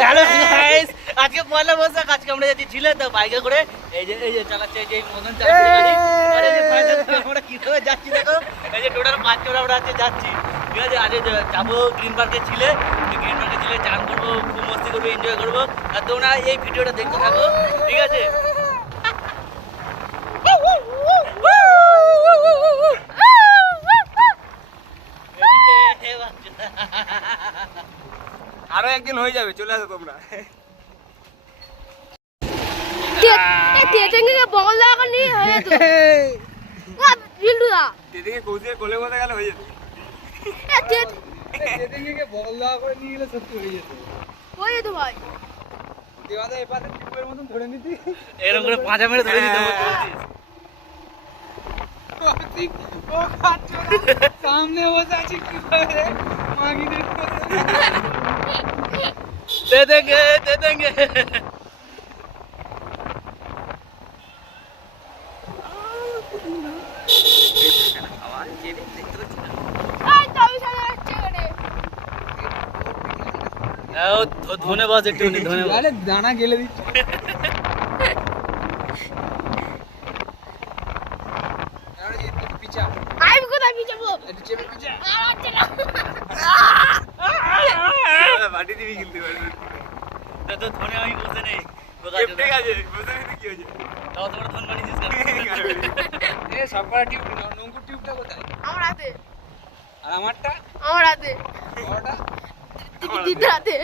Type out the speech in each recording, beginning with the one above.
Hello guys আজকে পয়লা বৈশাখ আজকে আমরা যাচ্ছি ছিল তো বাইকে করে এই যে এই যে চালাচ্ছে এই যে মদন চালাচ্ছে গাড়ি আর এই যে আমরা কীভাবে যাচ্ছি দেখো এই যে টোটাল পাঁচ জন আমরা আজকে যাচ্ছি ঠিক আছে আজকে যে যাব গ্রিন পার্কে ছিলে গ্রিন পার্কে ছিলে চান করব খুব মস্তি করব এনজয় করব আর তোমরা এই ভিডিওটা দেখতে থাকো ঠিক আছে এই বাচ্চা। আরও একদিন হয়ে যাবে চলে আসো তোমরা। তেতেঙ্গে বগল লাগা নি হয়ে তো বিল্ডুদা দিদিকে কৌশিকে কোলে কোলে গেলে হয়ে যেত। এ তেত বগল দেওয়া করে নিয়ে গেলে সত্যি হয়ে যেত। হয়ে তো ভাই। দেওয়াদা এপারে টিপের মতন ধরে নিতি। এরকম করে পাঁচা মেরে ধরে দিতে হবে। ঠিক ও খাচ্ছ না। সামনে বসে আছি কি করে মাগি দেখতে। दे देंगे दे देंगे এই তো আমি সামনে আসছে করে ধনে বাজ একটু ধনে বাজ আরে দানা গেলে দিচ্ছে আরে একটু পিছা আমি কোথায় কি যাবো বাটি দিবি কিন্তু তো ধনে আমি বসে নেই। ঠিক আছে বুঝতে পেরেছি কি হয়েছে? তাও তোমরা ধন বানিয়েছিস কেন? এ সবকটা টিউব নঙ্কুর টিউবটা কোথায়? আমার হাতে। আর আমারটা? আমার হাতে। বড়টা? দিদি হাতে।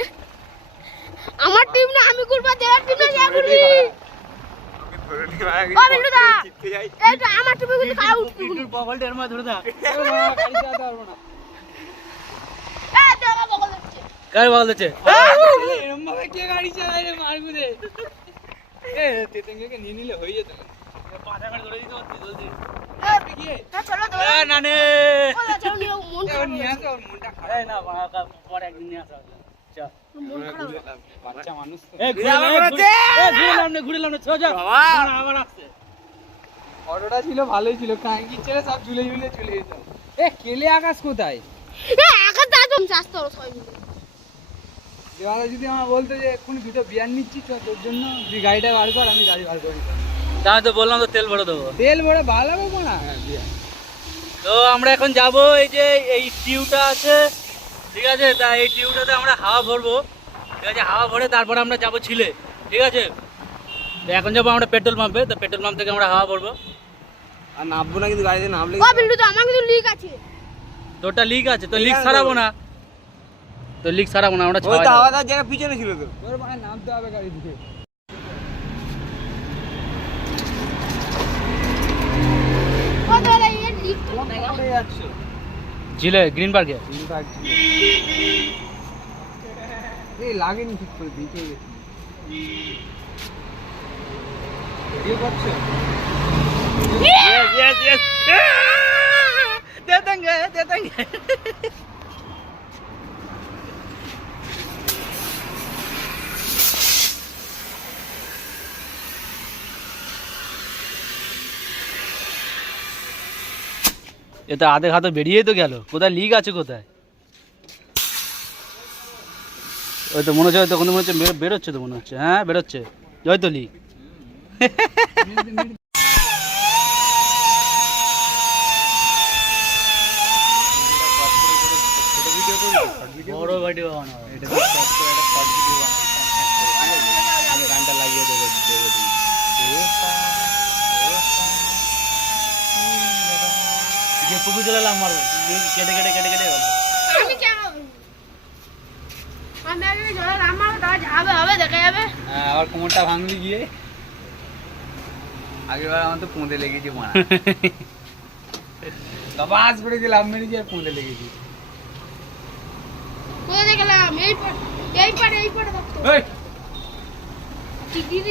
আমার টিম না আমি করব টিম না ও এইটা আমার টিমে কিন্তু খারাপ উঠবি মা ধরে দা না এই দেখা বগল কার বগল দিচ্ছে। এরম ভাবে কে গাড়ি চালায় রে মারগুদে এ নিয়ে নিলে হয়ে যেত। ধরে দিতে পারতি জলদি। তো। তো অটোটা ছিল ভালোই ছিল। কাঙ্কি ছেড়ে সব ঝুলে ঝুলে চলে যেত। এ কেলে আকাশ কোথায়? এ আকাশ সবাই দেওয়ালা যদি আমার বলতো যে এক্ষুনি দুটো বিয়ার নিচ্ছি চ তোর জন্য তুই গাড়িটা বার কর আমি গাড়ি বার করি তা আমি তো বললাম তো তেল ভরে দেবো। তেল ভরে ভালো লাগবো না হ্যাঁ তো আমরা এখন যাব এই যে এই টিউটা আছে ঠিক আছে? তা এই টিউটাতে আমরা হাওয়া ভরবো। ঠিক আছে হাওয়া ভরে তারপরে আমরা যাব ছিলে ঠিক আছে? তো এখন যাব আমরা পেট্রোল পাম্পে তো পেট্রোল পাম্প থেকে আমরা হাওয়া ভরবো। আর নামবো না কিন্তু গাড়িতে নামলে ও বিল্ডু তো আমার কিন্তু লিক আছে। তোরটা লিক আছে তো লিক সারাবো না। তো লিক সারাবো না আমরা ওই তো ছাওয়ায় যাবো। আওয়াজ জায়গা পিছনে ছিল তো তোর মানে নামতে হবে গাড়ি থেকে ও দাদা এই লিক কোথায় যাচ্ছ ছিলে গ্রিন পার্কে এই লাগেনি ঠিক করে দিকে গেছি ভিডিও করছো Yes, yes, yes. दे देंगे दे देंगे এটা আধে হাতে বেরিয়েই তো গেল। কোথায় লিক আছে কোথায়? ওই তো মনে হচ্ছে, ওই তো কোনো মনে হচ্ছে বেরোচ্ছে তো মনে হচ্ছে। হ্যাঁ বেরোচ্ছে। ওই তো লিক বড় ভিডিও বানাবো। এটা শর্ট ভিডিও বানাবো। গানটা লাগিয়ে দেবো দেবো। যে পুকুর চলালাম মারবো কেটে কেটে কেটে কেটে গেল। আমি কেন? আমি আগে জল আমার কাজ হবে হবে দেখা যাবে। হ্যাঁ, আবার কোমরটা ভাঙলি গিয়ে। আগের বার আমার তো পোঁদে লেগেছে মারা। বাস করে যে লাভ মেরেছি আর পোঁদে লেগেছি। কোথায় গেলাম? এই পার এই পার এই পার দেখতো ওই ঠিক দিয়ে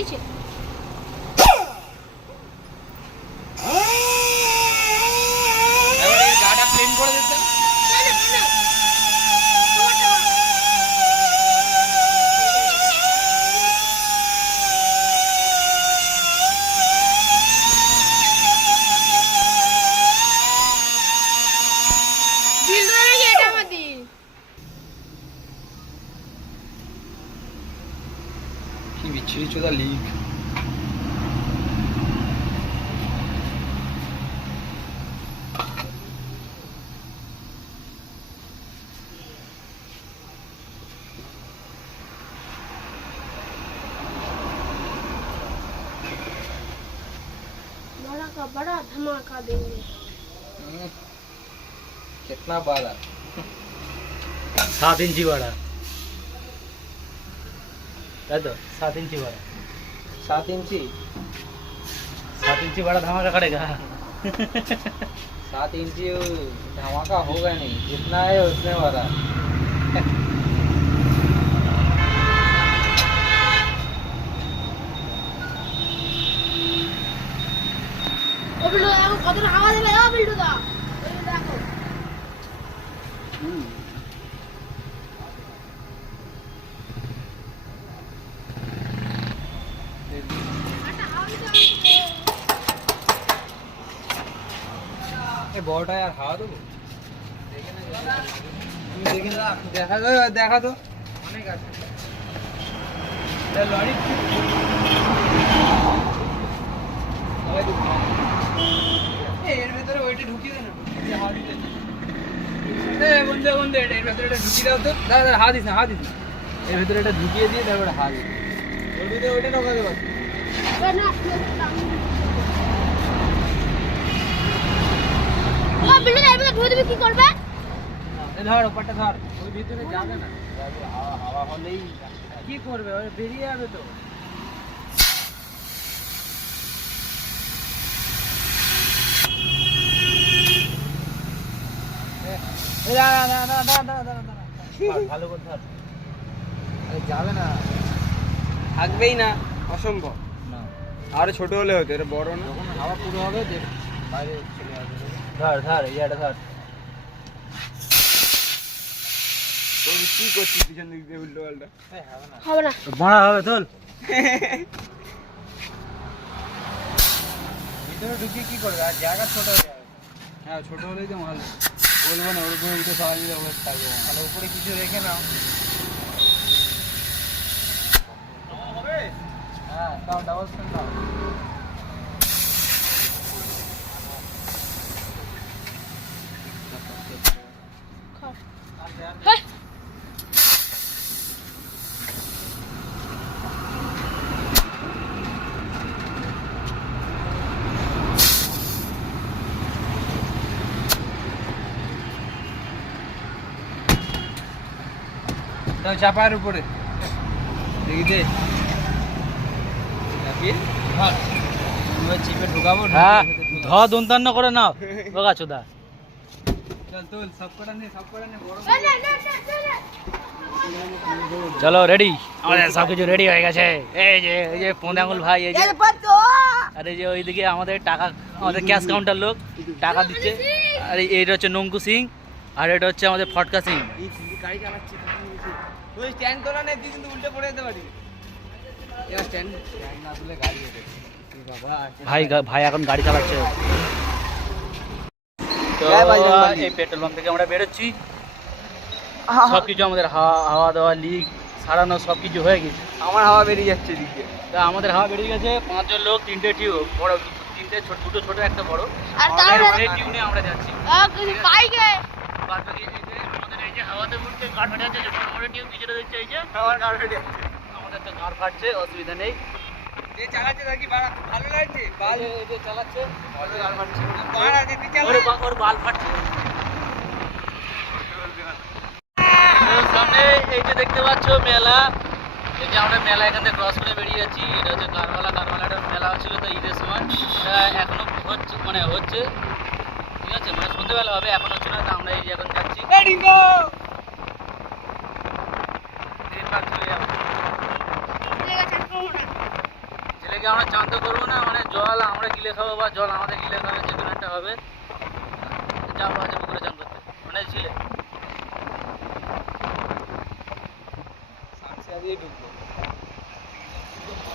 Give it change to the league. बड़ा का बड़ा धमाका देंगे कितना बड़ा सात इंची बड़ा তাই তো সাত ইঞ্চি বাড়া सात इंची सात इंची बड़ा धमाका करेगा सात इंची धमाका होगा नहीं जितना है उतने वाला ও বিল্ডু এখন কতটা হাওয়া দেবে বড়টা আর হাওয়া দেবো? দেখে তো দেখা তো অনেক আছে। লরি এর ভেতরে ওইটা ঢুকিয়ে দে না। হাওয়া দিতে এ, বন্ধু বন্ধু, এটা এর ভেতরে এটা ঢুকিয়ে দাও তো। দাদা হাত দিস না, হাত দিস না। এর ভেতরে এটা ঢুকিয়ে দিয়ে তারপরে হাত দিস। ওর ওইটা ঢোকা দেবো এবার না, ও বিল্ডু দা এবার ধরে দিবি কি করবে? ধর ওপারটা ধর। ওই ভিতরে যাবে না। হাওয়া হাওয়া হলেই কি করবে? ওই বেরিয়ে যাবে তো। এ, দাঁড়া, দাঁড়া, দাঁড়া, দাঁড়া, দাঁড়া, দাঁড়া, দাঁড়া। ভালো করে ধর। যাবে না। থাকবেই না অসম্ভব। না। আরও ছোট হলে হতো এটা বড় না? যখন হাওয়া পুরো হবে দেখ বাইরে চলে আসবে। ধর ধর ইয়াটা ধর। কি করছিস পিছন দিক দিয়ে উল্টো পাল্টা? হবে না। হবে না। বড়া হবে তোল। ভিতরে ঢুকিয়ে কি করবে? আর জায়গা ছোট হয়ে যাবে। হ্যাঁ ছোট হলেই তো ভালো। বলব না ওর উপরে উঠে থাকব। তাহলে উপরে কিছু রেখে নাও। হ্যাঁ দাও ডাবল স্ট্যান্ড দাও হেই, দাও চাপার উপরে। দেখি দে। চিপে ঢোকাবো হ্যাঁ ধ দন্তান্ন করে নাও। চোদা। চল তোল সব কটা নে সব কটা নে বড় এই নে, নে, নে, নে, নে। চলো রেডি আমাদের সব কিছু রেডি হয়ে গেছে। এই যে এই যে পন্দাঙ্গুল ভাই এই যে। আর এই যে ওইদিকে আমাদের টাকা আমাদের ক্যাশ কাউন্টার লোক টাকা দিচ্ছে। আর এইটা হচ্ছে নঙ্কু সিং আর এটা হচ্ছে আমাদের ফটকা সিং। গাড়ি চালাচ্ছে ওই স্ট্যান্ড তোলা নেই তুই কিন্তু উল্টে পড়ে যেতে পারিস। এবার স্ট্যান্ড না তুলে গাড়ি ভাই ভাই এখন গাড়ি চালাচ্ছে। তো। এই পেট্রোল পাম্প থেকে আমরা বেরোচ্ছি। সব কিছু আমাদের হাওয়া হাওয়া দাওয়া লিক সারানো সব কিছু হয়ে গেছে। আমার হাওয়া বেরিয়ে যাচ্ছে এদিকে তা আমাদের হাওয়া বেরিয়ে গেছে। পাঁচজন লোক তিনটে টিউব বড় তিনটে ছোট দুটো ছোট একটা বড়। আর এই টিউব নিয়ে আমরা যাচ্ছি। বাইকে বাদ বাকি যে হাওয়াতে উঠছে কাঠ ফাটে যাচ্ছে ছোট বড় টিউব পিছনে দেখছে এই যে আমার আমাদের তো কাঠ ফাটছে অসুবিধা নেই। যে চালাচ্ছে ভালো লাগছে? এই যে ওর বাল ফাটছে। সামনে এই যে দেখতে পাচ্ছ মেলা এই যে আমরা মেলা এখান থেকে ক্রস করে বেরিয়ে যাচ্ছি। এটা হচ্ছে কারবালা কারবালাটা মেলা ছিল তো ঈদের সময়। এখনও হচ্ছে মানে হচ্ছে। ঠিক আছে মানে সন্ধ্যেবেলা হবে এখন হচ্ছে না তো আমরা এই এখন যাচ্ছি। ছেলেকে আমরা চান তো করব না মানে জল আমরা গিলে খাব বা জল আমাদের গিলে খাবে যে কোনো একটা হবে। যাব আছে পুকুরে চান করতে। মানে ছিলে। ঢুকবো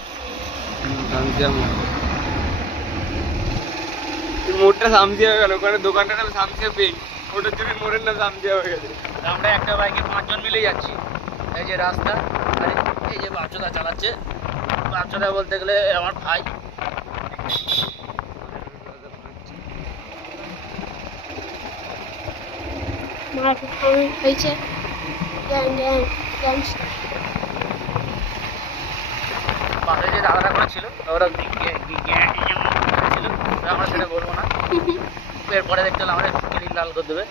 মোড়টা সামজিয়া হয়ে গেল ওখানে দোকানটা নাম সামজিয়া পেন ওটার জন্য মোড়ের নাম সামজিয়া হয়ে গেছে। আমরা একটা বাইকে পাঁচজন মিলে যাচ্ছি। এই যে রাস্তা আর এই যে বাচ্চাদা চালাচ্ছে। বাচ্চারা বলতে গেলে আমার ভাই। হয়েছে। পাশে যে দাদারা করে ছিল ওরা আমরা সেটা বলব না। এরপরে দেখতে হলে আমাদের গ্রিন লাল করে দেবে।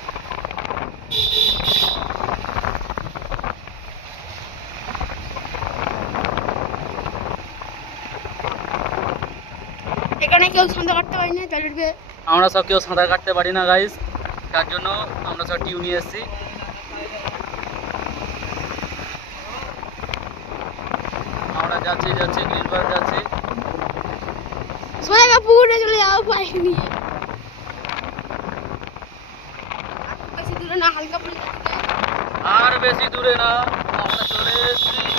এখানে কেউ সন্ধ্যা করতে পারি না আমরা সব কেউ সাঁতার কাটতে পারি না গাইস তার জন্য আমরা সব টিউ নিয়ে এসেছি। আমরা যাচ্ছি যাচ্ছি গ্রিন পার্ক যাচ্ছি। সোজা পুকুরে চলে যাও বাইক নিয়ে বেশি দূরে না হালকা ফুলকা আর বেশি দূরে না আমরা চলে এসেছি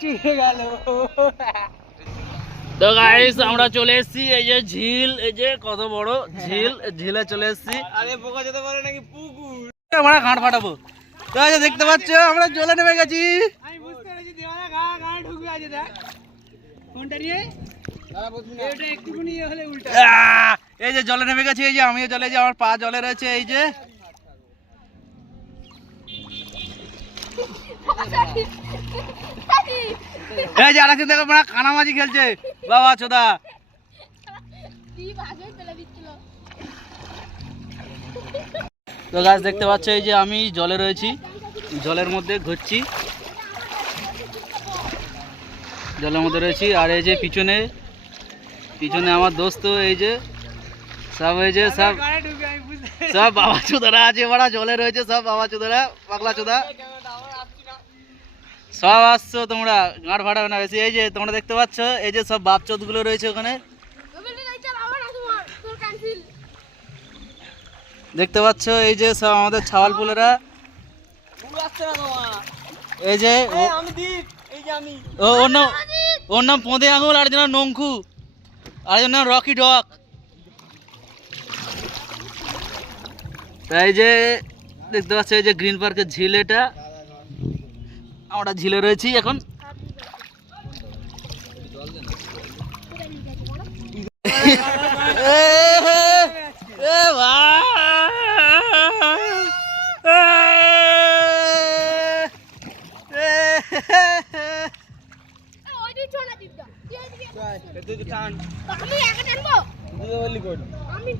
চুরে গেল তো গাইস আমরা চলে এসেছি এই যে ঝিল এই যে কত বড় ঝিল ঝিলে চলে এসেছি। আরে বোকা যেতে পারে নাকি পুকুর? আমরা ঘাট ফাটাবো। তো এই যে দেখতে পাচ্ছ আমরা জলে নেমে গেছি। আমি বুঝতে পেরেছি দেওয়ালা গা গা ঢুকবে আছে দেখ। কোনটা নিয়ে? এটা একটুখানি ইয়ে হলে উল্টা। আহ! এই যে জলে নেমে গেছি এই যে আমিও জলে যে আমার পা জলে রয়েছে এই যে। এই যে আরেকদিন দেখো আমরা কানামাজি খেলছে। বাবা চোদা। তো গাছ দেখতে পাচ্ছ এই যে আমি জলে রয়েছি। জলের মধ্যে ঘুরছি। জলের মধ্যে রয়েছি। আর এই যে পিছনে পিছনে আমার দোস্ত এই যে সব এই যে সব সব বাবা চোদারা আছে বড়া জলে রয়েছে সব বাবা চোদারা পাগলা চোদা। সব আসছো তোমরা গাঁট ভাড়াবে না বেশি। এই যে তোমরা দেখতে পাচ্ছ এই যে সব বাপগুলো রয়েছে ওখানে। দেখতে পাচ্ছ এই যে সব আমাদের ছাওয়াল পুলেরা। এই যে ও- এই ওর নাম ওর নাম পোঁদে আঙুল আর নাম নঙ্কু আর নাম রকি ডক। তাই যে দেখতে পাচ্ছ এই যে গ্রিন পার্কের ঝিল এটা। আমরা ঝিলে রয়েছি এখন আমি